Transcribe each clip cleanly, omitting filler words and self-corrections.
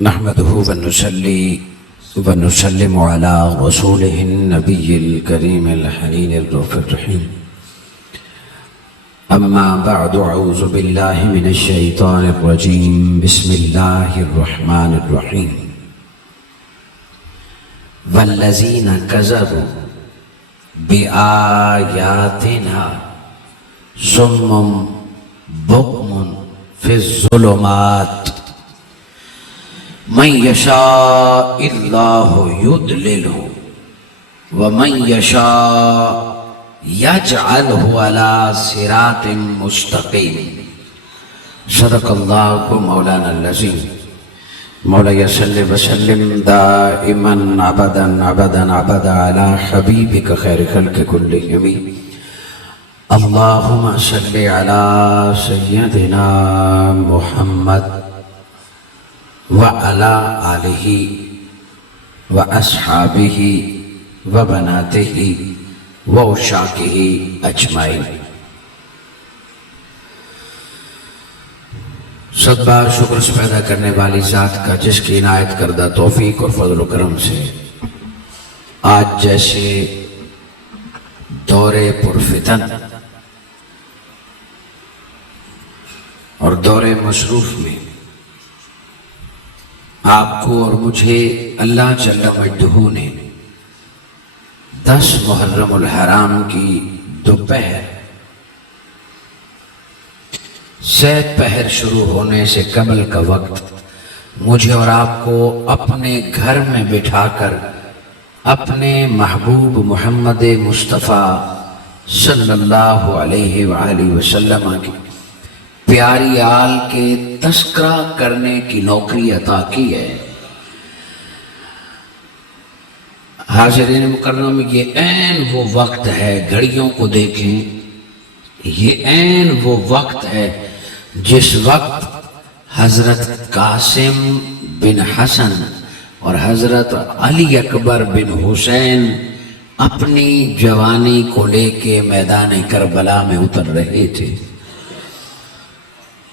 نحمده ونصلي ونسلم على رسوله النبي الكريم الحنين الرؤوف الرحيم. أما بعد، أعوذ بالله من الشيطان الرجيم. بسم الله الرحمن الرحيم. والذين كذبوا بآياتنا صم بكم في الظلمات من يشاء الله يضلله ومن يشاء يجعله على صراط مستقيم. صدق الله مولانا العظيم. مولاي صل وسلم دائما ابدا ابدا ابدا على حبيبك خير خلق كلهم. اللهم صل على سيدنا محمد وعلى آله وأصحابه وبناته وعشاقه أجمعين. صد بار شکر سے پیدا کرنے والی ذات کا، جس کی عنایت کردہ توفیق اور فضل و کرم سے آج جیسے دور پرفتن اور دور مصروف میں آپ کو اور مجھے اللہ جل مجدہ نے 10 محرم الحرام کی دوپہر سید پہر شروع ہونے سے قبل کا وقت مجھے اور آپ کو اپنے گھر میں بٹھا کر اپنے محبوب محمد مصطفیٰ صلی اللہ علیہ وآلہ وسلم کی پیاری آل کے تذکرہ کرنے کی نوکری عطا کی ہے. حاضرین مکرم، یہ عین وہ وقت ہے، گھڑیوں کو دیکھیں، یہ عین وہ وقت ہے جس وقت حضرت قاسم بن حسن اور حضرت علی اکبر بن حسین اپنی جوانی کو لے کے میدان کربلا میں اتر رہے تھے.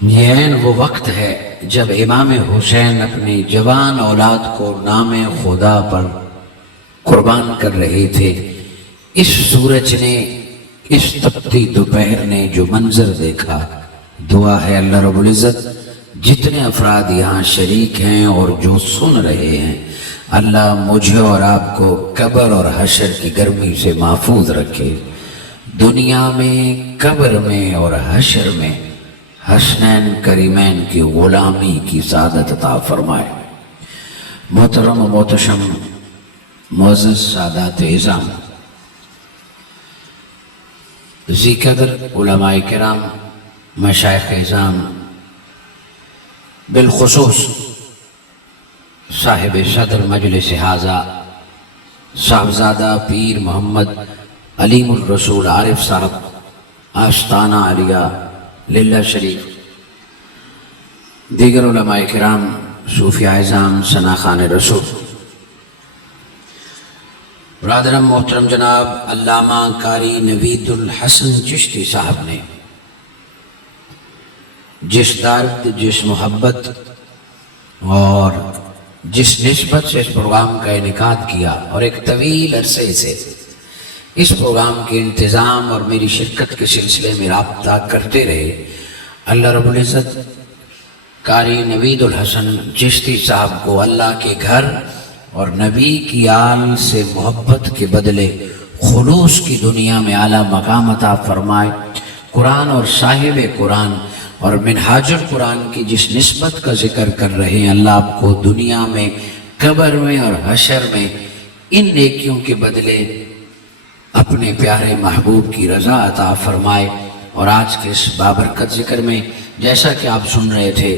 یہ عین وہ وقت ہے جب امام حسین اپنی جوان اولاد کو نام خدا پر قربان کر رہے تھے. اس سورج نے، اس تپتی دوپہر نے جو منظر دیکھا، دعا ہے اللہ رب العزت جتنے افراد یہاں شریک ہیں اور جو سن رہے ہیں، اللہ مجھے اور آپ کو قبر اور حشر کی گرمی سے محفوظ رکھے. دنیا میں، قبر میں اور حشر میں حسنین کریمین کی غلامی کی سعادت عطا فرمائے. محترم و محتشم معزز سادات اعظام، ذی قدر علماء کرام، مشائخ اعظام، بالخصوص صاحب صدر مجلس ہذا صاحبزادہ پیر محمد علیم الرسول عارف صاحب آستانہ علیہ للہ شریف، دیگر علماء کرام، صوفیاء اعظام، ثناخان رسول، برادرم محترم جناب علامہ قاری نوید الحسن چشتی صاحب نے جس درد، جس محبت اور جس نسبت سے اس پروگرام کا انعقاد کیا اور ایک طویل عرصے سے اس پروگرام کے انتظام اور میری شرکت کے سلسلے میں رابطہ کرتے رہے، اللہ رب العزت قاری نوید الحسن چشتی صاحب کو اللہ کے گھر اور نبی کی آل سے محبت کے بدلے خلوص کی دنیا میں اعلیٰ مقام عطا فرمائے. قرآن اور صاحب قرآن اور منہاج القرآن کی جس نسبت کا ذکر کر رہے ہیں، اللہ آپ کو دنیا میں، قبر میں اور حشر میں ان نیکیوں کے بدلے اپنے پیارے محبوب کی رضا عطا فرمائے. اور آج کے اس بابرکت ذکر میں جیسا کہ آپ سن رہے تھے،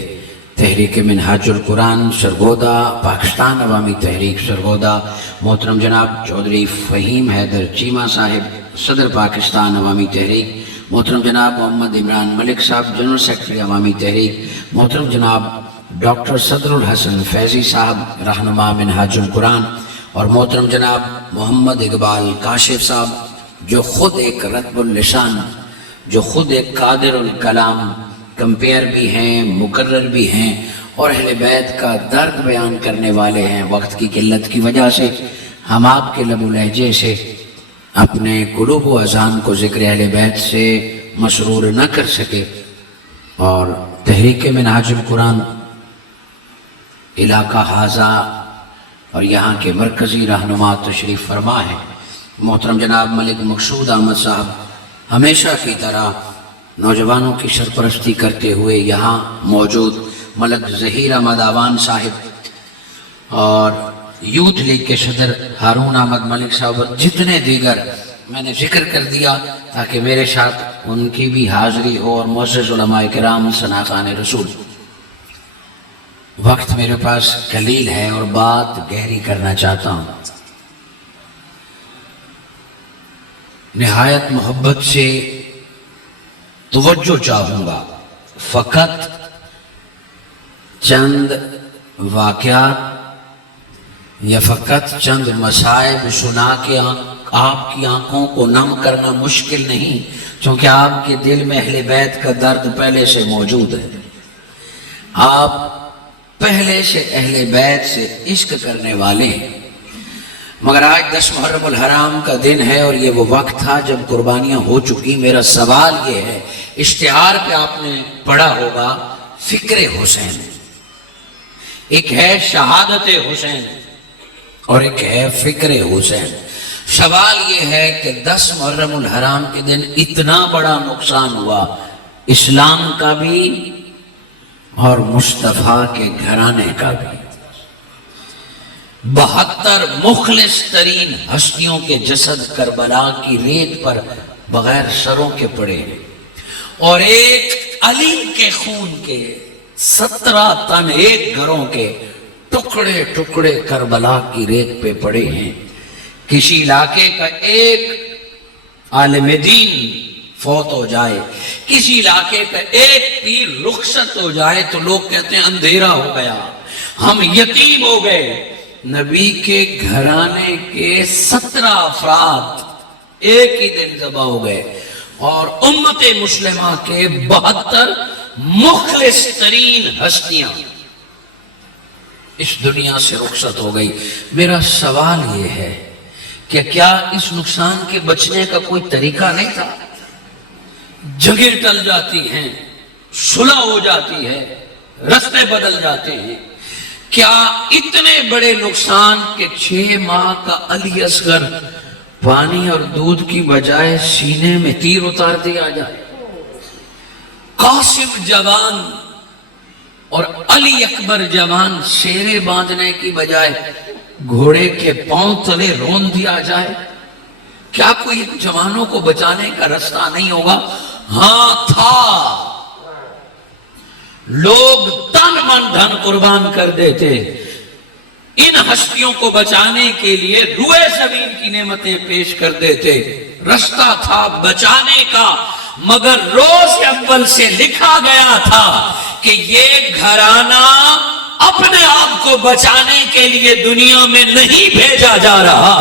تحریک منہاج القرآن سرگودا، پاکستان عوامی تحریک سرگودا، محترم جناب چودھری فہیم حیدر چیمہ صاحب صدر پاکستان عوامی تحریک، محترم جناب محمد عمران ملک صاحب جنرل سیکرٹری عوامی تحریک، محترم جناب ڈاکٹر صدر الحسن فیضی صاحب رہنما منہاج القرآن، اور محترم جناب محمد اقبال کاشف صاحب جو خود ایک رتب اللسان، جو خود ایک قادر الکلام، کمپیئر بھی ہیں، مقرر بھی ہیں اور اہل بیت کا درد بیان کرنے والے ہیں. وقت کی قلت کی وجہ سے ہم آپ کے لب و لہجے سے اپنے قلوب و اذہان کو ذکر اہل بیت سے مسرور نہ کر سکے. اور تحریک منہاج القرآن علاقہ حاضہ اور یہاں کے مرکزی رہنما تشریف فرما ہے محترم جناب ملک مقصود احمد صاحب. ہمیشہ کی طرح نوجوانوں کی سرپرستی کرتے ہوئے یہاں موجود ملک ظہیر احمد آوان صاحب اور یوتھ لیگ کے صدر ہارون احمد ملک صاحب اور جتنے دیگر میں نے ذکر کر دیا تاکہ میرے ساتھ ان کی بھی حاضری ہو. اور معزز علماء کرام ثناءخوان رسول. وقت میرے پاس قلیل ہے اور بات گہری کرنا چاہتا ہوں. نہایت محبت سے توجہ چاہوں گا. فقط چند واقعات یا فقط چند مصائب سنا کے آپ کی آنکھوں کو نم کرنا مشکل نہیں، چونکہ آپ کے دل میں اہل بیت کا درد پہلے سے موجود ہے. آپ پہلے سے اہل بیت سے عشق کرنے والے ہیں. مگر آج 10 محرم الحرام کا دن ہے اور یہ وہ وقت تھا جب قربانیاں ہو چکی. میرا سوال یہ ہے، اشتہار پہ آپ نے پڑھا ہوگا فکر حسین. ایک ہے شہادت حسین اور ایک ہے فکر حسین. سوال یہ ہے کہ 10 محرم الحرام کے دن اتنا بڑا نقصان ہوا اسلام کا بھی اور مصطفیٰ کے گھرانے کا بھی. 72 مخلص ترین ہستیوں کے جسد کربلا کی ریت پر بغیر سروں کے پڑے اور ایک علی کے خون کے 17 تن ایک گھروں کے ٹکڑے ٹکڑے کربلا کی ریت پہ پڑے ہیں. کسی علاقے کا ایک عالم دین فوت ہو جائے، کسی علاقے کا ایک پیر رخصت ہو جائے تو لوگ کہتے ہیں اندھیرا ہو گیا، ہم یتیم ہو گئے. نبی کے گھرانے کے 17 افراد ایک ہی دن ذبح ہو گئے اور امت مسلمہ کے 72 مخلص ترین ہستیاں اس دنیا سے رخصت ہو گئی. میرا سوال یہ ہے کہ کیا اس نقصان کے بچنے کا کوئی طریقہ نہیں تھا؟ جگہ ٹل جاتی ہیں، صلح ہو جاتی ہے، رستے بدل جاتے ہیں. کیا اتنے بڑے نقصان کے 6 ماہ کا علی اصغر پانی اور دودھ کی بجائے سینے میں تیر اتار دیا جائے؟ قاسم جوان اور علی اکبر جوان شیرے باندھنے کی بجائے گھوڑے کے پاؤں تلے رون دیا جائے؟ کیا کوئی جوانوں کو بچانے کا راستہ نہیں ہوگا؟ ہاں تھا. لوگ تن من دھن قربان کر دیتے ان ہستیوں کو بچانے کے لیے، روئے زمین کی نعمتیں پیش کر دیتے. راستہ تھا بچانے کا، مگر روز اول سے لکھا گیا تھا کہ یہ گھرانہ اپنے آپ کو بچانے کے لیے دنیا میں نہیں بھیجا جا رہا.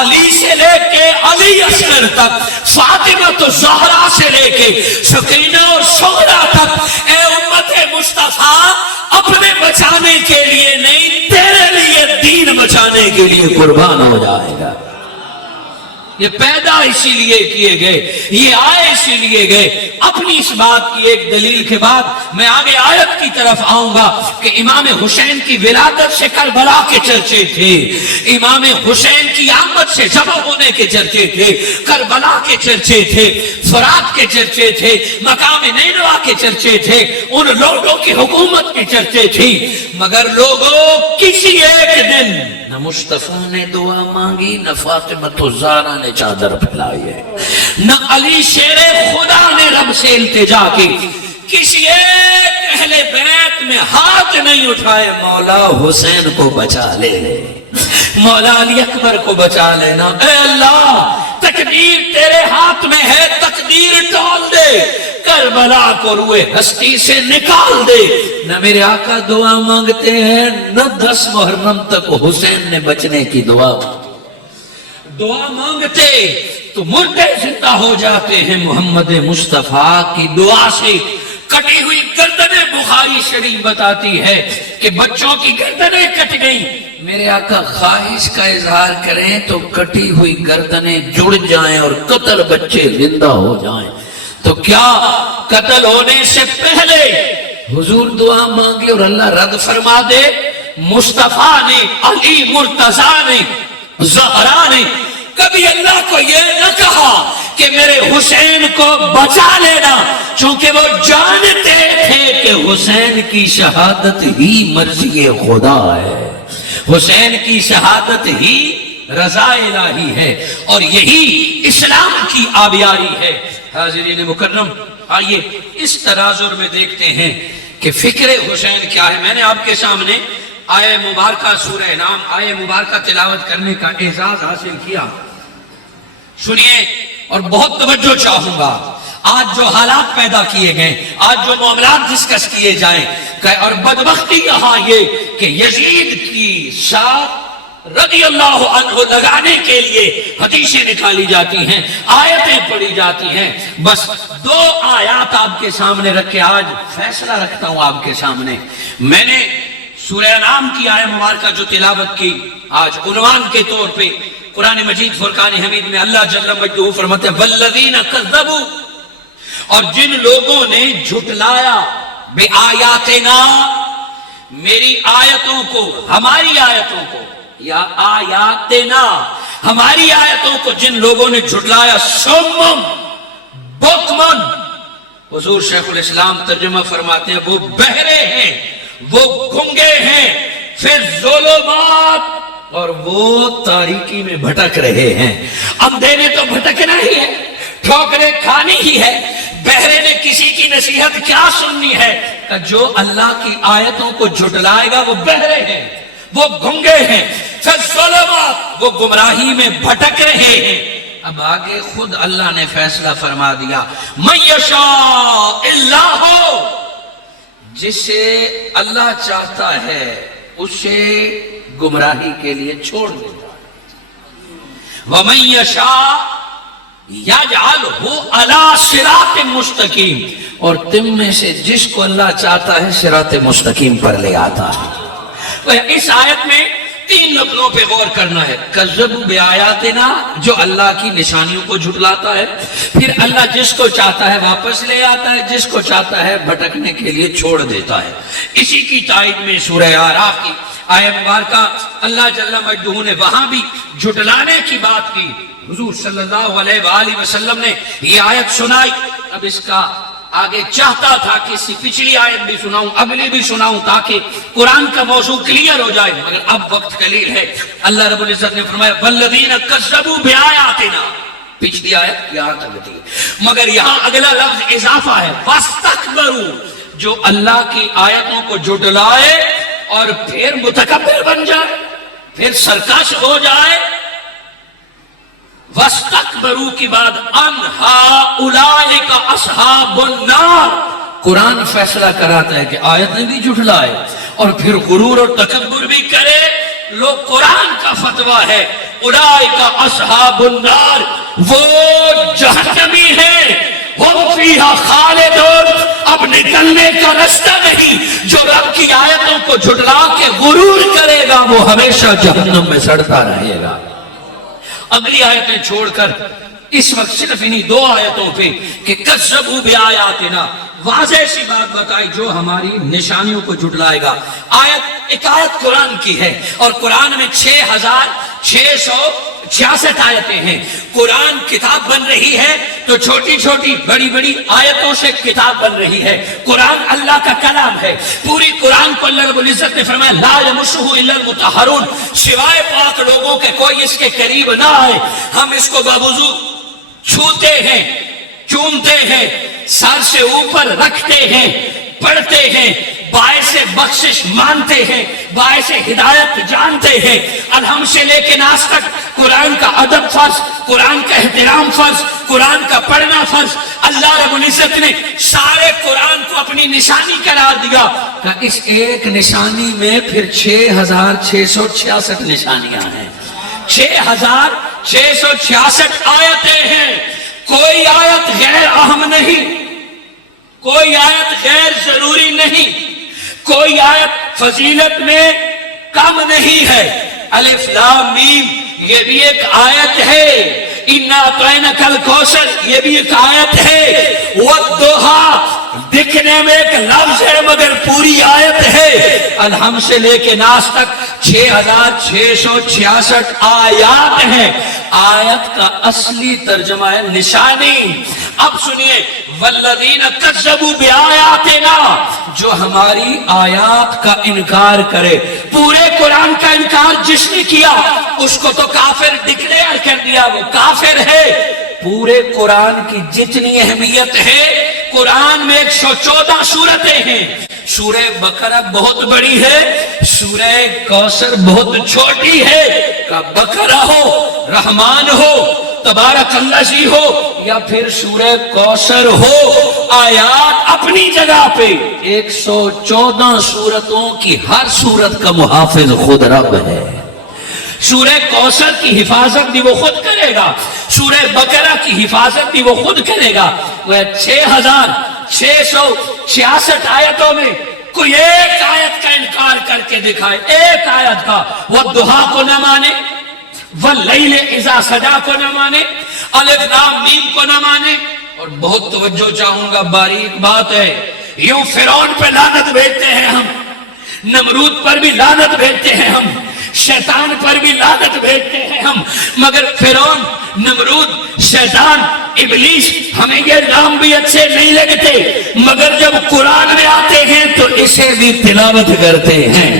علی سے لے کے علی اصغر تک، فاطمہ تو زہرا سے لے کے سکینہ اور سغرا تک، اے امت مصطفیٰ اپنے بچانے کے لیے نہیں، تیرے لیے دین بچانے کے لیے قربان ہو جائے گا. یہ پیدا اسی لیے کیے گئے، یہ آئے اسی لیے گئے. اپنی اس بات کی ایک دلیل کے بعد میں آگے آیت کی طرف آؤں گا کہ امام حسین کی ولادت سے کربلا کے چرچے تھے، امام حسین کی آمد سے ذبح ہونے کے چرچے تھے، کربلا کے چرچے تھے، فرات کے چرچے تھے، مقام نینوا کے چرچے تھے، ان لوگوں کی حکومت کے چرچے تھی. مگر لوگوں کسی ایک دن نہ مصطفیٰ نے دعا مانگی، نہ فاطمہ تو زہرا نے چادر پھیلائی ہے، نہ علی شیر خدا نے رب سے التجا کی. کسی ایک اہل بیت میں ہاتھ نہیں اٹھائے مولا حسین کو بچا لے، مولا علی اکبر کو بچا لینا. اے اللہ تقدیر تیرے ہاتھ میں ہے، تقدیر ڈال دے، کربلا کو روئے ہستی سے نکال دے. نہ میرے آقا دعا مانگتے ہیں، نہ 10 محرم تک حسین نے بچنے کی دعا مانگتے تو مردے زندہ ہو جاتے ہیں. محمد مصطفیٰ کی دعا سے کٹی ہوئی گردنیں بخاری شریف بتاتی ہے کہ بچوں کی گردنیں کٹ گئی، میرے آقا خواہش کا اظہار کریں تو کٹی ہوئی گردنیں جڑ جائیں اور قتل بچے زندہ ہو جائیں، تو کیا قتل ہونے سے پہلے حضور دعا مانگے اور اللہ رد فرما دے؟ مصطفیٰ نے، علی مرتضیٰ نے، زہرا نے کبھی اللہ کو یہ نہ کہا کہ میرے حسین کو بچا لینا، چونکہ وہ جانتے تھے کہ حسین کی شہادت ہی مرضی خدا ہے، حسین کی شہادت ہی رضا الہی ہے، اور یہی اسلام کی آبیاری ہے۔ حاضرین مکرم، آئیے اس تناظر میں دیکھتے ہیں کہ فکر حسین کیا ہے۔ میں نے آپ کے سامنے آیہ مبارکہ سورہ نام آیہ مبارکہ تلاوت کرنے کا اعزاز حاصل کیا، سنیے اور بہت توجہ چاہوں گا۔ آج جو حالات پیدا کیے گئے، آج جو معاملات ڈسکس کیے جائیں، اور بدبختی یہاں یہ کہ یزید کی ساتھ رضی اللہ عنہ لگانے کے لیے حدیثیں نکالی جاتی ہیں، آیتیں پڑھی جاتی ہیں۔ بس دو آیات آپ کے سامنے رکھ کے آج فیصلہ رکھتا ہوں آپ کے سامنے۔ میں نے سورہ نام کی آیہ مبارکہ جو تلاوت کی، آج عنوان کے طور پہ قرآن مجید فرقان حمید میں اللہ جل مجدہ فرماتے ہیں والذین کذبوا، اور جن لوگوں نے جھٹلایا بآیاتنا، میری آیتوں کو، ہماری آیتوں کو، یا آیاتنا ہماری آیتوں کو جن لوگوں نے جھٹلایا، سمم بکمن، حضور شیخ الاسلام ترجمہ فرماتے ہیں وہ بہرے ہیں، وہ گنگے ہیں، پھر ظلمات، اور وہ تاریکی میں بھٹک رہے ہیں۔ اندھے نے تو بھٹکنا ہی ہے، ٹھوکریں کھانی ہی ہے، بہرے نے کسی کی نصیحت کیا سننی ہے؟ کہ جو اللہ کی آیتوں کو جھٹلائے گا وہ بہرے ہیں، وہ گنگے ہیں، پھر ظلمات، وہ گمراہی میں بھٹک رہے ہیں۔ اب آگے خود اللہ نے فیصلہ فرما دیا، من یشاء اللہ، جسے اللہ چاہتا ہے اسے گمراہی کے لیے چھوڑ دیتا ہے، وَمَن یشاء یجعلہ علی صراط مستقیم، اور تم میں سے جس کو اللہ چاہتا ہے صراط مستقیم پر لے آتا ہے۔ اس آیت میں تین لفظوں پہ غور کرنا ہے، کذبوا بآیاتنا، جو اللہ کی نشانیوں کو جھٹلاتا ہے، پھر اللہ جس کو چاہتا ہے واپس لے آتا ہے، جس کو چاہتا ہے بھٹکنے کے لیے چھوڑ دیتا ہے۔ اسی کی تائید میں سورہ اعراف کی آیہ مبارکہ اللہ جل مجدہ نے وہاں بھی جھٹلانے کی بات کی، حضور صلی اللہ علیہ وآلہ وسلم نے یہ آیت سنائی۔ اب اس کا آگے چاہتا تھا کہ اس سے پچھلی آیت بھی سناؤں، اگلی بھی سناؤں، تاکہ قرآن کا موضوع کلیئر ہو جائے، مگر اب وقت قلیل ہے۔ اللہ رب العزت نے فرمایا والذین کذبوا بآیاتنا، پچھلی آیت یہاں تک تھی، مگر یہاں اگلا لفظ اضافہ ہے، واستکبروا، جو اللہ کی آیتوں کو جھٹلائے اور پھر متکبر بن جائے، پھر سرکش ہو جائے۔ وَاسْتَكْبَرُوا کی بعد أَنْهَا أُولَئِكَ أَصْحَابُ النَّارِ، قرآن فیصلہ کراتا ہے کہ آیت نے بھی جھٹلائے اور پھر غرور اور تکبر بھی کرے، لوگ قرآن کا فتویٰ ہے أُولَئِكَ أَصْحَابُ النَّارِ، وہ جہنمی ہیں، ہم فیہا خالدون، اب نکلنے کا رستہ نہیں۔ جو رب کی آیتوں کو جھٹلا کے غرور کرے گا وہ ہمیشہ جہنم میں سڑتا رہے گا۔ اگلی آیتیں چھوڑ کر اس وقت صرف انہی دو آیتوں پہ کہ کذبوا بآیاتنا، واضح سی بات بتائی جو ہماری نشانیوں کو جھٹلائے گا۔ ایک آیت قرآن کی ہے اور قرآن میں 6666 آیتیں ہیں۔ قرآن کتاب بن رہی ہے تو چھوٹی چھوٹی بڑی بڑی آیتوں سے کتاب بن رہی ہے۔ قرآن اللہ کا کلام ہے، پوری قرآن کو اللہ رب العزت نے فرمایا لا یمسہ الا المطہرون، سوائے پاک لوگوں کے کوئی اس کے قریب نہ آئے۔ ہم اس کو باوضو چھوتے ہیں، چومتے ہیں، سر سے اوپر رکھتے ہیں، پڑھتے ہیں، باعث بخشش مانتے ہیں، باعث ہدایت جانتے ہیں۔ الحم سے لے کے ناس تک قرآن کا ادب فرض، قرآن کا احترام فرض، قرآن کا پڑھنا فرض۔ اللہ رب العزت نے سارے قرآن کو اپنی نشانی قرار دیا کہ اس ایک نشانی میں پھر 6666 نشانیاں ہیں، 6666 آیتیں ہیں، کوئی آیت غیر اہم نہیں۔ کوئی آیت غیر ضروری نہیں، کوئی آیت فضیلت میں کم نہیں ہے۔ الف لام میم یہ بھی ایک آیت ہے، اِنَّا أَعْطَيْنَاكَ الْكَوْثَرَ یہ بھی ایک آیت ہے، وَالضُّحَىٰ دکھنے میں ایک لفظ ہے مگر پوری آیت ہے۔ الحم سے لے کے ناس تک 6666 آیات ہیں۔ آیت کا اصلی ترجمہ ہے نشانی۔ اب سنیے، والذین کذبوا بآیاتنا جو ہماری آیات کا انکار کرے، پورے قرآن کا انکار جس نے کیا اس کو تو کافر ڈکلیئر کر دیا، وہ کافر ہے۔ پورے قرآن کی جتنی اہمیت ہے، قرآن میں 114 سورتیں ہیں۔ سورہ بقرہ بہت بڑی ہے، سورہ کوثر بہت چھوٹی ہے۔ کہ بقرہ ہو، رحمان ہو، تبارک الذی ہو یا پھر سورہ کوثر ہو، آیات اپنی جگہ پہ 114 سورتوں کی ہر سورت کا محافظ خود رب ہے۔ سورہ کوثر کی حفاظت بھی وہ خود کرے گا، سورہ بقرہ کی حفاظت بھی وہ خود کرے گا۔ وہ 6666 آیتوں میں کوئی ایک آیت کا انکار کر کے دکھائے، ایک آیت کا، والضحیٰ کو نہ مانے، واللیل اذا سجا کو نہ مانے، الف لام میم کو نہ مانے۔ اور بہت توجہ چاہوں گا، باریک بات ہے، یوں فرعون پہ لعنت بھیجتے ہیں ہم، نمرود پر بھی لعنت بھیجتے ہیں ہم، شیطان پر بھی لعنت بھیجتے ہیں ہم، مگر فرعون، نمرود، شیطان، ابلیس ہمیں یہ نام بھی اچھے نہیں لگتے، مگر جب قرآن میں آتے ہیں تو اسے بھی تلاوت کرتے ہیں،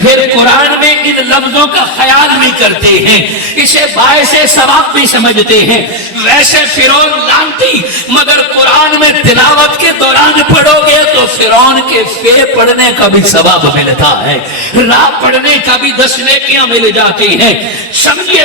پھر قرآن میں ان لفظوں کا خیال بھی کرتے ہیں، اسے باعث ثواب بھی سمجھتے ہیں۔ ویسے فرعون لعنتی، مگر قرآن میں تلاوت کے دوران پڑھو گے تو فرعون کے فے پڑھنے کا بھی ثواب ملتا ہے، را پڑھنے کا بھی 10 نیکیاں مل جاتی ہیں۔ سمجھیے،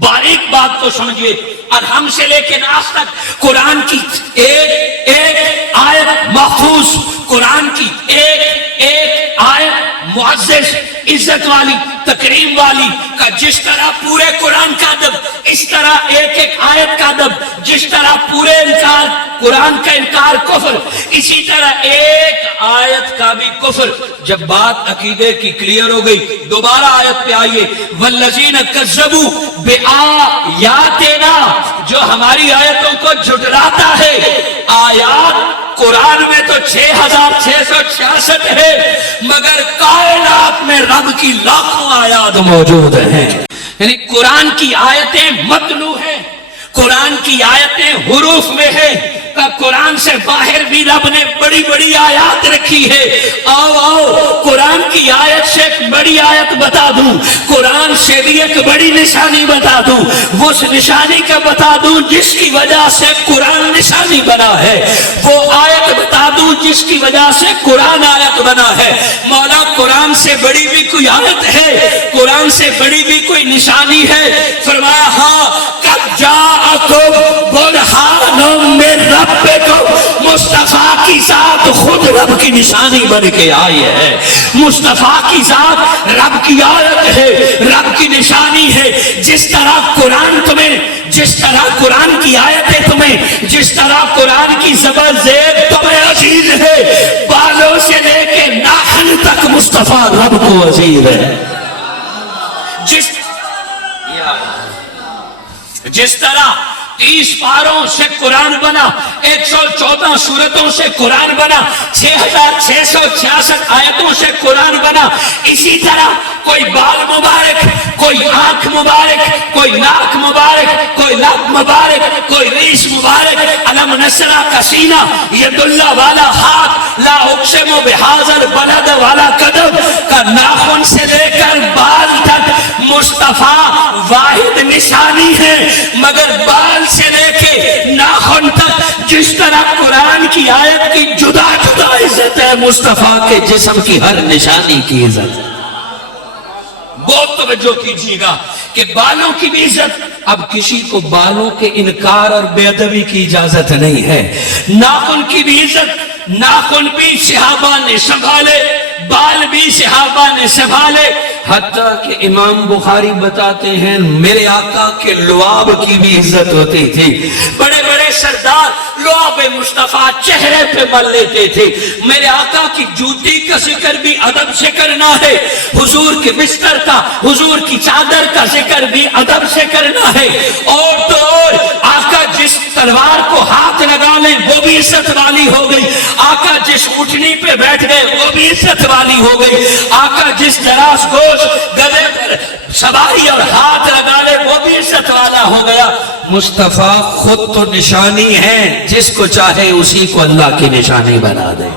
باریک بات کو سمجھیے، الحم سے لے کے ناس تک قرآن کی ایک ایک آیت محفوظ، قرآن کی ایک ایک آیت معزز، عزت والی، تکریم والی، کا جس طرح پورے قرآن کا ادب، اس طرح ایک ایک آیت کا ادب، جس طرح پورے انکار قرآن کا انکار کفر، اسی طرح ایک آیت کا بھی کفر۔ جب بات عقیدے کی کلیئر ہو گئی، دوبارہ آیت پہ آئیے، والذین کذبوا بآیاتنا جو ہماری آیتوں کو جھٹلاتا ہے۔ آیات قرآن میں تو 6666 ہے، مگر کائنات میں رب کی لاکھوں آیات موجود ہیں۔ یعنی قرآن کی آیتیں متلو ہیں، قرآن کی آیتیں حروف میں ہیں، قرآن سے باہر بھی رب نے بڑی بڑی آیات رکھی ہے۔ آؤ قرآن کی آیت سے ایک بڑی آیت بتا دوں، قرآن سے بھی ایک بڑی نشانی بتا دوں، وہ اس نشانی کا بتا دوں جس کی وجہ سے قرآن نشانی بنا ہے، وہ آیت بتا دوں جس کی وجہ سے قرآن آیت بنا ہے۔ مولا قرآن سے بڑی بھی کوئی آیت ہے، قرآن سے بڑی بھی کوئی نشانی ہے؟ فرمایا ہاں، قد جاءکم برہان من ربکم، مصطفیٰ کی ذات خود رب کی نشانی بن کے آئی ہے، مصطفیٰ کی ذات رب کی آیت ہے، رب کی نشانی ہے۔ جس طرح قرآن تمہیں، جس طرح قرآن کی آیتیں تمہیں، جس طرح قرآن کی زبر زیر تمہیں عزیز ہے، بالوں سے لے کے ناخن تک مصطفیٰ رب کو عزیز ہے۔ جس طرح 30 پاروں سے قرآن بنا، 114 سورتوں سے قرآن بنا، 6666 آیتوں سے قرآن بنا، اسی طرح کوئی بال مبارک، کوئی آنکھ مبارک، کوئی ناک مبارک، کوئی لب مبارک، کوئی ریش مبارک، علم نشرہ کا سینہ، ید اللہ والا ہاتھ، لا اقسم بہذا البلد والا قدم کا ناخن سے لے کر بال تک مصطفیٰ واحد نشانی ہے، مگر بال سے لے کے ناخن تک جس طرح قرآن کی آیت کی جدا جدا عزت ہے، مصطفیٰ کے جسم کی ہر نشانی کی عزت ہے۔ بہت توجہ کیجیے گا کہ بالوں کی بھی عزت، اب کسی کو بالوں کے انکار اور بے ادبی کی اجازت نہیں ہے۔ ناخن کی بھی عزت، ناخن بھی صحابہ نے سنبھالے، بال بھی صحابہ نے سنبھالے، حتیٰ کہ امام بخاری بتاتے ہیں میرے آقا کے لعاب کی بھی عزت ہوتی تھی. بڑے بڑے سردار لعاب مصطفیٰ چہرے پہ مل لیتے تھے. میرے آقا کی جوتی کا ذکر بھی ادب سے کرنا ہے, حضور کے بستر کا, حضور کی چادر کا ذکر بھی ادب سے کرنا ہے. اور تو اور آقا جس تلوار کو ہاتھ لگا لیں وہ بھی عزت والی ہو گئی. آقا جس اٹھنی پہ بیٹھ گئے وہ بھی عزت والی ہو گئی. آقا جس دراز گوش گدھے پر سواری اور ہاتھ لگا لے وہ بھی عزت والا ہو گیا. مصطفیٰ خود تو نشانی ہے, جس کو چاہے اسی کو اللہ کی نشانی بنا دے.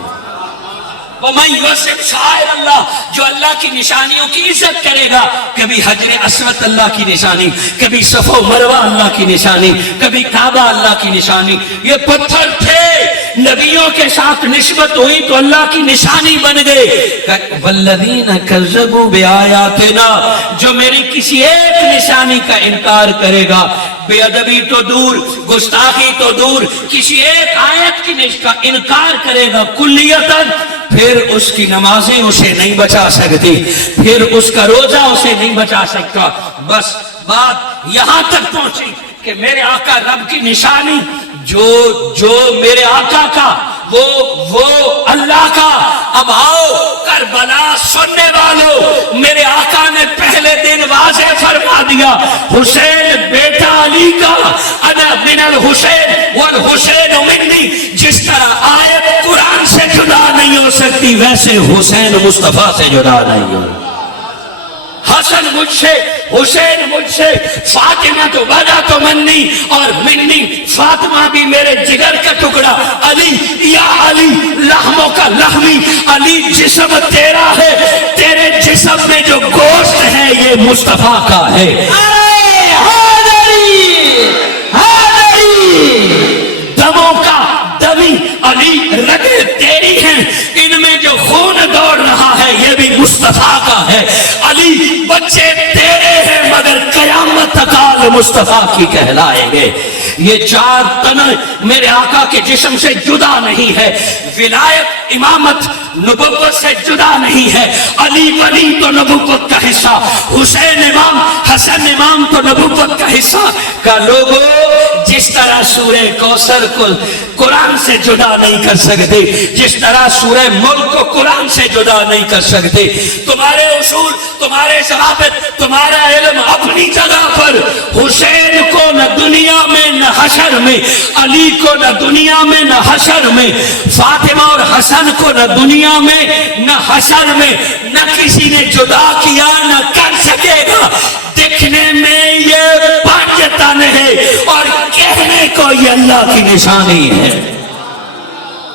وَمَنْ يُعَظِّمْ شَعَائِرَ اللَّهِ, جو اللہ کی نشانیوں کی عزت کرے گا, کبھی حجر اسود اللہ کی نشانی, کبھی صفا و مروہ اللہ کی نشانی, کبھی کعبہ اللہ کی نشانی. یہ پتھر تھے, نبیوں کے ساتھ نسبت ہوئی تو اللہ کی نشانی بن گئے. وَالَّذِينَ كَذَّبُوا بِآيَاتِنَا, جو میری کسی ایک نشانی کا انکار کرے گا, بے ادبی تو دور, گستاخی تو دور, کسی ایک آیت کی کا انکار کرے گا کلیتاً, پھر اس کی نمازیں اسے نہیں بچا سکتی, پھر اس کا روزہ اسے نہیں بچا سکتا. بس بات یہاں تک پہنچی کہ میرے آقا رب کی نشانی جو میرے آقا کا وہ اللہ کا. اب آؤ کربلا سننے والوں, میرے آقا نے پہلے دن واضح فرما دیا, حسین بیٹا علی کا, انا من الحسین والحسین منی. جس طرح آیت قرآن سے جدا نہیں ہو سکتی, ویسے حسین مصطفیٰ سے جدا نہیں ہو. حسن مجھ سے, حسین مجھ سے, فاطمہ تو بنا تو منی, اور منی فاطمہ بھی میرے جگر کا ٹکڑا. علی یا علی لحموں کا لحمی, علی جسم تیرا ہے, تیرے جسم میں جو گوشت ہے یہ مصطفیٰ کا ہے. دموں کا دمی علی, رگیں تیری ہیں, ان میں جو خون دوڑ رہا ہے یہ بھی مصطفیٰ کا ہے. علی بچے تیرے ہیں مگر قیامت تک آل مصطفیٰ کی کہلائیں گے. یہ چار تنیں میرے آقا کے جسم سے جدا نہیں ہے. ولایت امامت نبوت سے جدا نہیں ہے. علی ولی تو نبوت کا حصہ, حسین امام, حسن امام تو نبوت کا حصہ. کا لوگوں جس طرح سورہ کوثر کو قرآن سے جدا نہیں کر سکتے, جس طرح سورہ ملک کو قرآن سے جدا نہیں کر سکتے. تمہارے اصول, تمہارے ضوابط, تمہارا علم اپنی جگہ پر. حسین کو نہ دنیا میں نہ حشر میں, علی کو نہ دنیا میں نہ حشر میں, فاطمہ اور حسن کو نہ دنیا میں نہ حشر میں, نہ کسی نے جدا کیا نہ کر سکے گا. دیکھنے میں یہ پانچ تن ہے اور کہنے کو یہ اللہ کی نشانی ہے.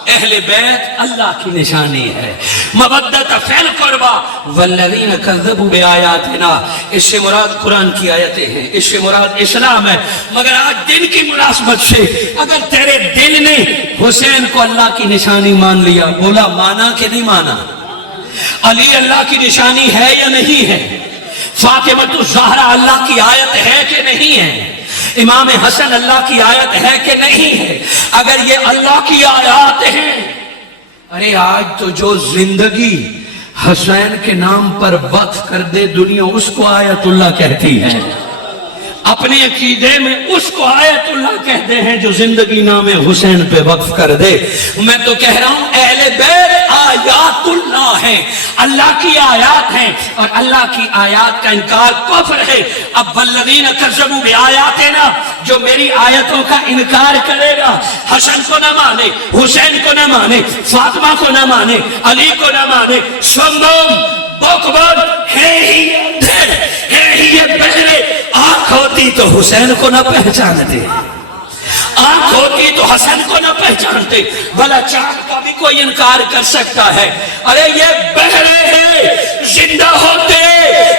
اہل بیت اللہ کی نشانی ہے. مودت فی القربى والذین کذبوا بآیاتنا, اس سے مراد قرآن کی آیتیں ہیں, اس سے مراد اسلام ہے. مگر آج دل کی مناسبت سے اگر تیرے دل نے حسین کو اللہ کی نشانی مان لیا, بولا مانا کہ نہیں مانا؟ علی اللہ کی نشانی ہے یا نہیں ہے؟ فاطمہ الزہرا اللہ کی آیت ہے کہ نہیں ہے؟ امام حسن اللہ کی آیت ہے کہ نہیں ہے؟ اگر یہ اللہ کی آیات ہیں, ارے آج تو جو زندگی حسین کے نام پر وقف کر دے دنیا, اس کو آیت اللہ کہتی ہے. اپنے عقیدے میں اس کو آیت اللہ کہتے ہیں جو زندگی نام حسین پہ وقف کر دے. میں تو کہہ رہا ہوں اہل بیت آیات اللہ ہیں, اللہ کی آیات ہیں, اور اللہ کی آیات کا انکار کفر ہے. اب والذین کذبوا بآیاتنا, جو میری آیتوں کا انکار کرے گا, حسن کو نہ مانے, حسین کو نہ مانے, فاطمہ کو نہ مانے, علی کو نہ مانے, سنبم بکبر ہے ہی یہ بہرے, آنکھ ہوتی تو حسین کو نہ پہچانتے, آنکھ ہوتی تو حسن کو نہ پہچانتے. بھلا چاند کا بھی کوئی انکار کر سکتا ہے؟ ارے یہ بہرے ہیں, زندہ ہوتے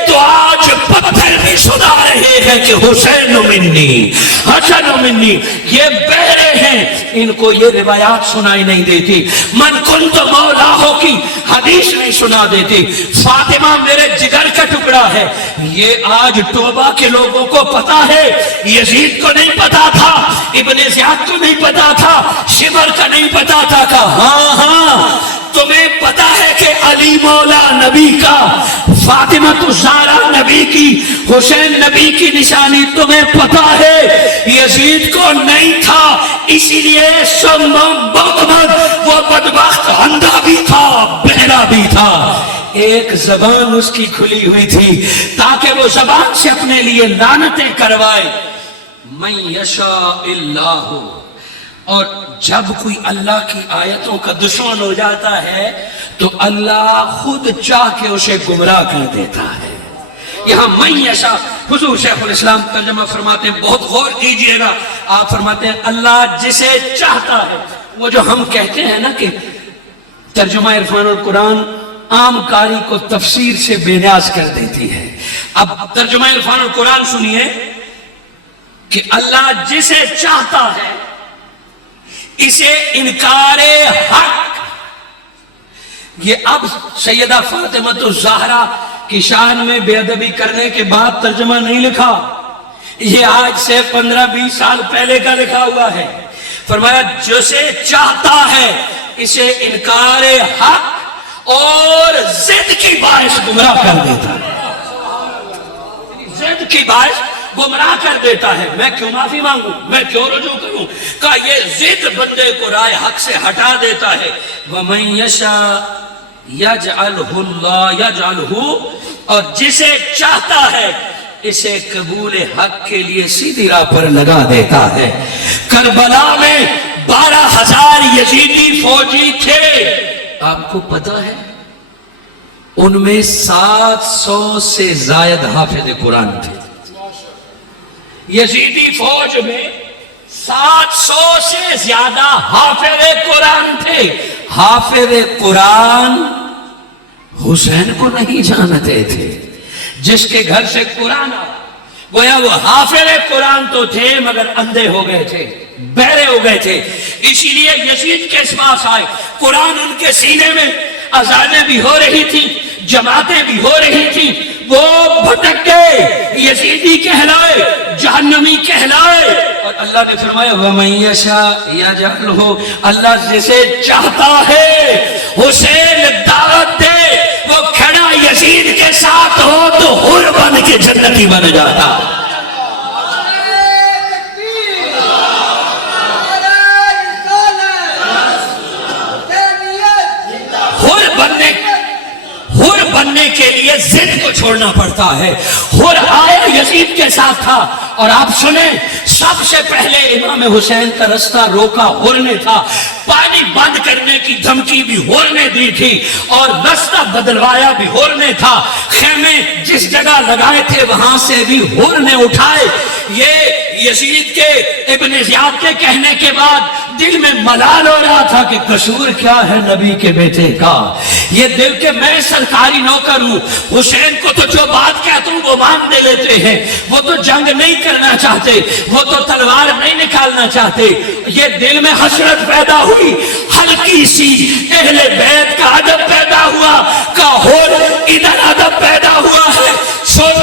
تو آج پتھر بھی سنا رہے ہیں کہ حسین منی, حسن منی. یہ بہرے ہیں, ان کو یہ روایات سنائی نہیں دیتی. من کنت مولا ہو کی حدیث نہیں سنا دیتی. فاطمہ میرے جگر کا ٹکڑا ہے, یہ آج توبہ کے لوگوں کو پتا ہے, یزید کو نہیں پتا تھا, ابن زیاد کو نہیں پتا تھا, شمر کا نہیں پتا تھا. کہ ہاں تمہیں پتا ہے کہ علی مولا نبی کا, فاطمہ الزہرا نبی کی، حسین نبی کی نشانی تمہیں پتا ہے، یزید کو نہیں تھا، اسی لیے بغمد وہ بدبخت اندھا بھی تھا، بہرا بھی تھا، ایک زبان اس کی کھلی ہوئی تھی تاکہ وہ زبان سے اپنے لیے لعنتیں کروائے۔ من یشاء اللہ، اور جب کوئی اللہ کی آیتوں کا دشمن ہو جاتا ہے تو اللہ خود چاہ کے اسے گمراہ کر دیتا ہے۔ یہاں من یشاء، حضور شیخ الاسلام ترجمہ فرماتے ہیں، بہت غور کیجئے گا، آپ فرماتے ہیں اللہ جسے چاہتا ہے۔ وہ جو ہم کہتے ہیں نا کہ ترجمہ عرفان القرآن عام قاری کو تفسیر سے بے نیاز کر دیتی ہے، اب ترجمہ عرفان القرآن سنیے کہ اللہ جسے چاہتا ہے اسے انکار حق، یہ اب سیدہ فاطمہ الزہرا کی شان میں بے ادبی کرنے کے بعد ترجمہ نہیں لکھا، یہ آج سے 15-20 سال پہلے کا لکھا ہوا ہے۔ فرمایا جسے چاہتا ہے اسے انکار حق اور ضد کی باعث گمراہ کر دیتا ہے، ضد کی باعث گمراہ کر دیتا ہے۔ میں کیوں معافی مانگوں، میں کیوں رجوع کروں؟ کہ یہ ضد بندے کو رائے حق سے ہٹا دیتا ہے۔ وَمَن يَشَاء يَجْعَلْهُ اللَّهُ يَجْعَلْهُ، اور جسے چاہتا ہے اسے قبول حق کے لیے سیدھی راہ پر لگا دیتا ہے۔ کربلا میں 12,000 یزیدی فوجی تھے، آپ کو پتا ہے ان میں 700 سے زائد حافظ قرآن تھے۔ یزیدی فوج میں 700 سے زیادہ حافظ قرآن تھے۔ حافظ قرآن حسین کو نہیں جانتے تھے، جس کے گھر سے قرآن آیا گویا وہ حافظ قرآن تو تھے مگر اندھے ہو گئے تھے، بہرے ہو گئے تھے، اسی لیے یزید کے پاس آئے، قرآن ان کے سینے میں، اذانیں بھی ہو رہی تھی، جماعتیں بھی ہو رہی تھی، وہ بھٹک گئے، یزیدی کہلائے، جہنمی کہلائے، اور اللہ نے فرمایا وَمَن يَشَاء يَجْعَلْهُ، اللہ جسے چاہتا ہے حسین دعوت دے، وہ کھڑا یزید کے ساتھ ہو تو حر بن کے جنتی بن جاتا۔ حر بننے کے لیے ضد کو چھوڑنا پڑتا ہے۔ حر آیا یزید کے ساتھ تھا، اور آپ سنیں سب سے پہلے امام حسین کا رستہ روکا حر نے تھا، پانی بند کرنے کی دھمکی بھی حر نے دی تھی، اور رستہ بدلوایا بھی حر نے تھا، خیمے جس جگہ لگائے تھے وہاں سے بھی حر نے اٹھائے۔ یہ یزید کے ابن زیاد کے کہنے کے بعد دل میں ملال ہو رہا تھا کہ قصور کیا ہے نبی کے بیٹے کا، یہ دل کے میں سرکاری نوکر ہوں، حسین کو تو جو بات کہتا ہوں وہ ماننے لیتے ہیں، وہ تو جنگ نہیں کرنا چاہتے، وہ تو تلوار نہیں نکالنا چاہتے، یہ دل میں حسرت پیدا ہوئی، ہلکی سی اہل بیت کا ادب پیدا ہوا، کا حر ادھر ادب پیدا ہوا ہے، سن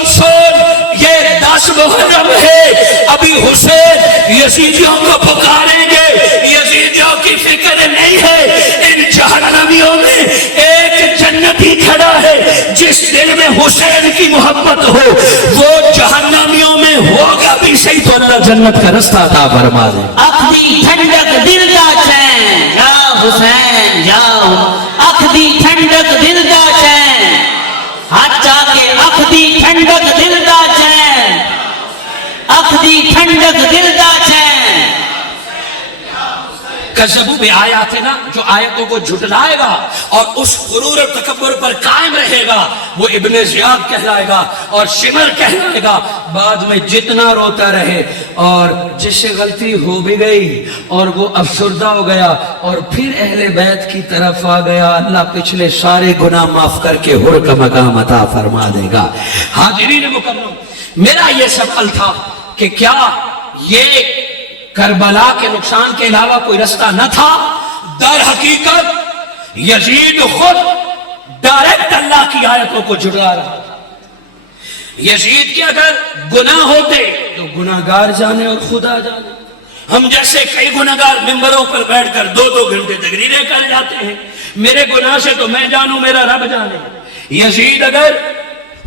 یہ 10 محرم ہے، ابھی حسین یزیدیوں کو پکاریں گے، یزیدیوں کی فکر نہیں ہے، ان جہنمیوں میں ایک جنتی کھڑا ہے، جس دل میں حسین کی محبت ہو وہ جہنمیوں میں ہوگا بھی صحیح تو اللہ جنت کا رستہ عطا فرما دے۔ اخدی ٹھنڈک دل دا چین، جاؤ حسین جاؤ، اخدی ٹھنڈک دل دا چین، ہٹا کے اخدی ٹھنڈک دل دا چین، اخدی ٹھنڈک دل دا چین۔ کذبوا بآیات نا، جو آیتوں کو جھٹلائے گا اور اس غرور اور تکبر پر قائم رہے گا وہ ابن زیاد کہلائے گا اور شمر کہلائے گا، بعد میں جتنا روتا رہے، اور جس سے غلطی ہو بھی گئی اور وہ افسردہ ہو گیا اور پھر اہل بیت کی طرف آ گیا، اللہ پچھلے سارے گناہ معاف کر کے حر کا مقام عطا فرما دے گا۔ حاضرین مکرم، میرا یہ سوال تھا کہ کیا یہ کربلا کے نقصان کے علاوہ کوئی رستہ نہ تھا؟ در حقیقت یزید خود ڈائریکٹ اللہ کی آیتوں کو جھٹلا رہا تھا۔ یزید کے اگر گناہ ہوتے تو گناہگار جانے اور خدا جانے، ہم جیسے کئی گناہگار ممبروں پر بیٹھ کر 2-2 گھنٹے تقریریں کر جاتے ہیں، میرے گناہ سے تو میں جانوں میرا رب جانے۔ یزید اگر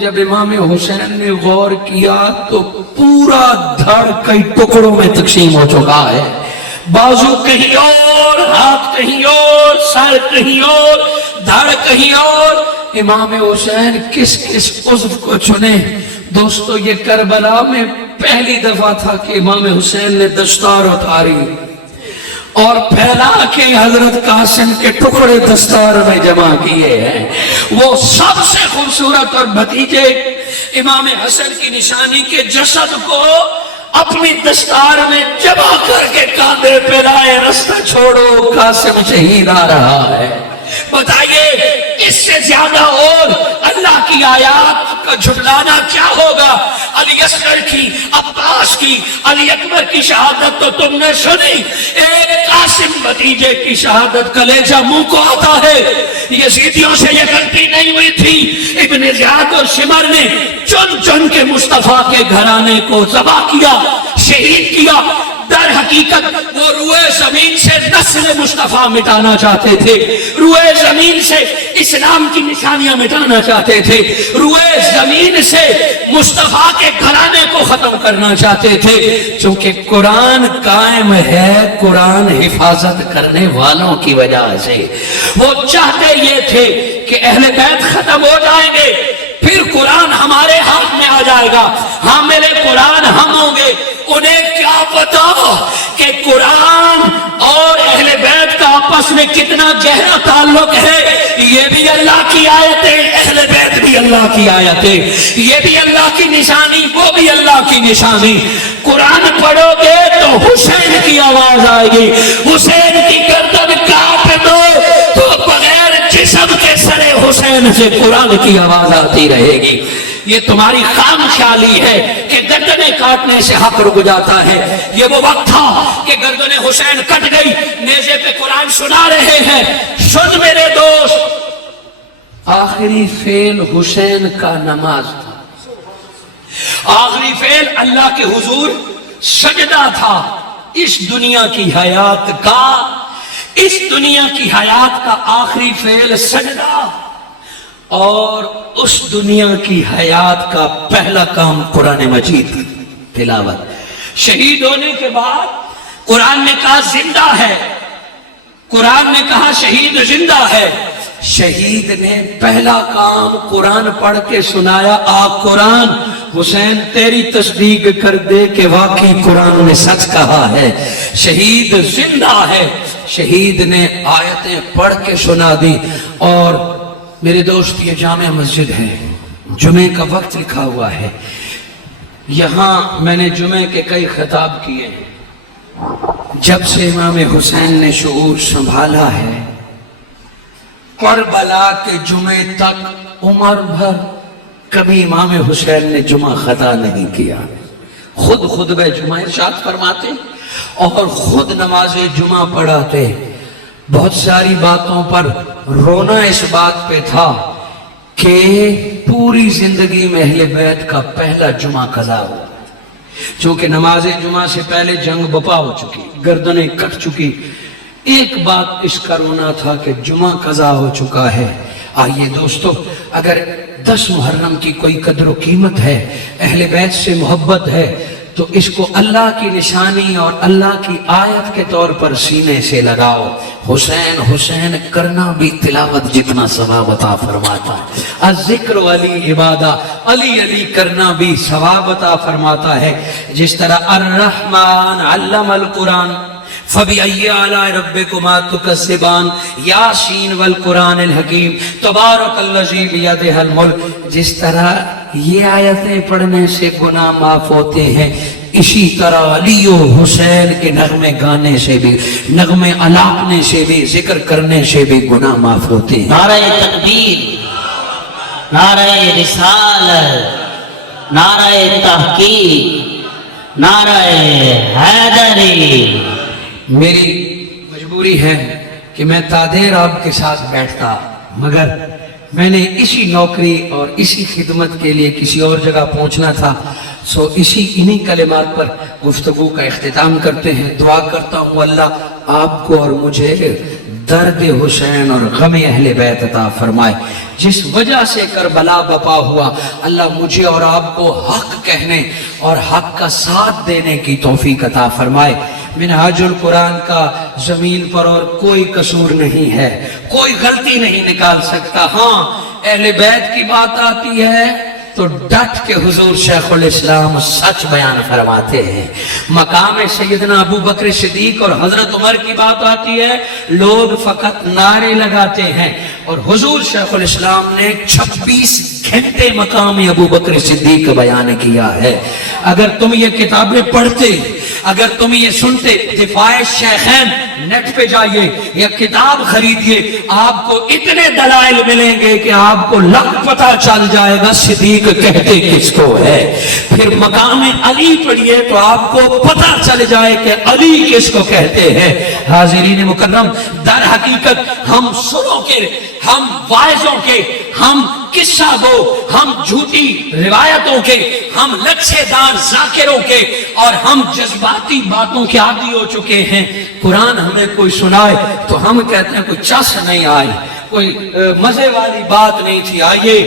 جب امام حسین نے غور کیا تو پورا دھڑ کئی ٹکڑوں میں تقسیم ہو چکا ہے، بازو کہیں اور، ہاتھ کہیں اور، سر کہیں اور، دھڑ کہیں اور۔ امام حسین کس کس عضو کو چنے؟ دوستو یہ کربلا میں پہلی دفعہ تھا کہ امام حسین نے دستار اتاری اور پھیلا کے حضرت قاسم کے ٹکڑے دستار میں جمع کیے ہیں۔ وہ سب سے خوبصورت اور بھتیجے امام حسن کی نشانی کے جسد کو اپنی دستار میں جمع کر کے کاندھے پہ لائے، رستہ چھوڑو قاسم شہید آ رہا ہے۔ بتائیے اس سے زیادہ اور اللہ کی آیات کا جھٹلانا کیا ہوگا؟ علی اصغر کی، عباس کی، علی اکبر کی شہادت تو تم نے سنی، ایک قاسم بھتیجے کی شہادت کلیجہ منہ کو آتا ہے۔ یزیدیوں سے یہ غلطی نہیں ہوئی تھی، ابن زیاد اور شمر نے چن چن کے مصطفیٰ کے گھرانے کو ذبح کیا، شہید کیا۔ در حقیقت وہ روئے زمین سے نسل مصطفیٰ مٹانا چاہتے تھے، روئے زمین سے اسلام کی نشانیاں مٹانا چاہتے تھے، روئے زمین سے مصطفیٰ کے گھرانے کو ختم کرنا چاہتے تھے۔ چونکہ قرآن قائم ہے قرآن حفاظت کرنے والوں کی وجہ سے، وہ چاہتے یہ تھے کہ اہل بیت ختم ہو جائیں گے، پھر قرآن ہمارے ہاتھ میں آ جائے گا، حامل قرآن ہم ہوں گے۔ انہیں کیا پتا کہ قرآن اور اہل بیت کا آپس میں کتنا گہرا تعلق ہے۔ یہ بھی اللہ کی آیتیں، اہل بیت بھی اللہ کی آیتیں، یہ بھی اللہ کی نشانی، وہ بھی اللہ کی نشانی۔ قرآن پڑھو گے تو حسین کی آواز آئے گی، حسین کی گردن کاٹ دو تو بغیر جسم کے سرے حسین سے قرآن کی آواز آتی رہے گی۔ یہ تمہاری خام خیالی ہے کہ گردنیں کاٹنے سے حق رک جاتا ہے۔ یہ وہ وقت تھا کہ گردن حسین کٹ گئی، نیزے پہ قرآن سنا رہے ہیں۔ سن میرے دوست، آخری فعل حسین کا نماز تھا، آخری فعل اللہ کے حضور سجدہ تھا۔ اس دنیا کی حیات کا، اس دنیا کی حیات کا آخری فعل سجدہ، اور اس دنیا کی حیات کا پہلا کام قرآن مجید تلاوت۔ شہید ہونے کے بعد قرآن نے کہا زندہ ہے، قرآن نے کہا شہید زندہ ہے۔ شہید نے پہلا کام قرآن پڑھ کے سنایا، آ قرآن حسین تیری تصدیق کر دے کہ واقعی قرآن نے سچ کہا ہے، شہید زندہ ہے۔ شہید نے آیتیں پڑھ کے سنا دی۔ اور میرے دوست یہ جامع مسجد ہے، جمعے کا وقت لکھا ہوا ہے، یہاں میں نے جمعے کے کئی خطاب کیے ہیں۔ جب سے امام حسین نے شعور سنبھالا ہے، کربلا کے جمعے تک عمر بھر کبھی امام حسین نے جمعہ خطا نہیں کیا۔ خود خطبہ جمعہ ارشاد فرماتے اور خود نماز جمعہ پڑھاتے۔ بہت ساری باتوں پر رونا اس بات پہ تھا کہ پوری زندگی میں اہل بیت کا پہلا جمعہ قضا ہوا، چونکہ نماز جمعہ سے پہلے جنگ بپا ہو چکی، گردنیں کٹ چکی۔ ایک بات اس کا رونا تھا کہ جمعہ قضا ہو چکا ہے۔ آئیے دوستو، اگر 10 محرم کی کوئی قدر و قیمت ہے، اہل بیت سے محبت ہے، تو اس کو اللہ کی نشانی اور اللہ کی آیت کے طور پر سینے سے لگاؤ۔ حسین حسین کرنا بھی تلاوت جتنا ثواب عطا فرماتا ہے۔ الذکر علی عبادہ، علی علی کرنا بھی ثواب عطا فرماتا ہے۔ جس طرح الرحمن علم القرآن فَبِأَيِّ آلَاءِ رَبِّكُمَا تُكَذِّبَانِ یاسین والقرآن الحکیم تبارک الذی بیدہ الملک۔ جس طرح یہ آیتیں پڑھنے سے گناہ معاف ہوتے ہیں، اسی طرح علی و حسین کے نغمے گانے سے بھی، نغمے الاپنے سے بھی، ذکر کرنے سے بھی گناہ معاف ہوتے ہیں۔ نعرہ تکبیر، نعرہ رسالت، نعرہ تحقیق، نعرہ حیدری۔ میری مجبوری ہے کہ میں تادیر آپ کے ساتھ بیٹھتا، مگر میں نے اسی نوکری اور اسی خدمت کے لیے کسی اور جگہ پہنچنا تھا، سو انہی کلمات پر گفتگو کا اختتام کرتے ہیں۔ دعا کرتا ہوں اللہ آپ کو اور مجھے درد حسین اور غم اہل بیت عطا فرمائے. جس وجہ سے کربلا بپا ہوا، اللہ مجھے اور آپ کو حق کہنے اور حق کا ساتھ دینے کی توفیق عطا فرمائے. منہاج القرآن کا زمین پر اور کوئی قصور نہیں ہے، کوئی غلطی نہیں نکال سکتا. ہاں اہل بیت کی بات آتی ہے تو ڈٹ کے حضور شیخ الاسلام سچ بیان فرماتے ہیں. مقام سیدنا ابو بکر صدیق اور حضرت عمر کی بات آتی ہے، لوگ فقط نعرے لگاتے ہیں، اور حضور شیخ الاسلام نے 26 گھنٹے مقام ابو بکر صدیق بیان کیا ہے. اگر تم یہ کتابیں پڑھتے، اگر تم یہ سنتے، دفاع شیخین نیٹ پہ جائیے یا کتاب خریدیے، آپ کو اتنے دلائل ملیں گے کہ آپ کو لگ پتہ چل جائے گا صدیق کہتے کس کو ہے. پھر مقام علی پڑھیے تو آپ کو پتہ چل جائے کہ علی کس کو کہتے ہیں. حاضرین مکرم، در حقیقت ہم سنوں کے، ہم واعظوں کے، ہم قصہ گو، ہم جھوٹی روایتوں کے، ہم لچھے دار ذاکروں کے اور ہم جذباتی باتوں کے عادی ہو چکے ہیں. قرآن ہمیں کوئی سنائے تو ہم کہتے ہیں کوئی چس نہیں آئی، کوئی مزے والی بات نہیں تھی. آئیے،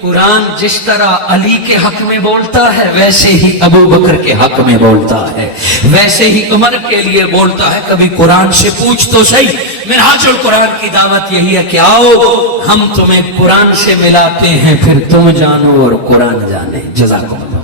قرآن جس طرح علی کے حق میں بولتا ہے ویسے ہی ابو بکر کے حق میں بولتا ہے، ویسے ہی عمر کے لیے بولتا ہے. کبھی قرآن سے پوچھ تو صحیح. منہاج القرآن کی دعوت یہی ہے کہ آؤ ہم تمہیں قرآن سے ملاتے ہیں، پھر تم جانو اور قرآن جانے. جزاکم اللہ.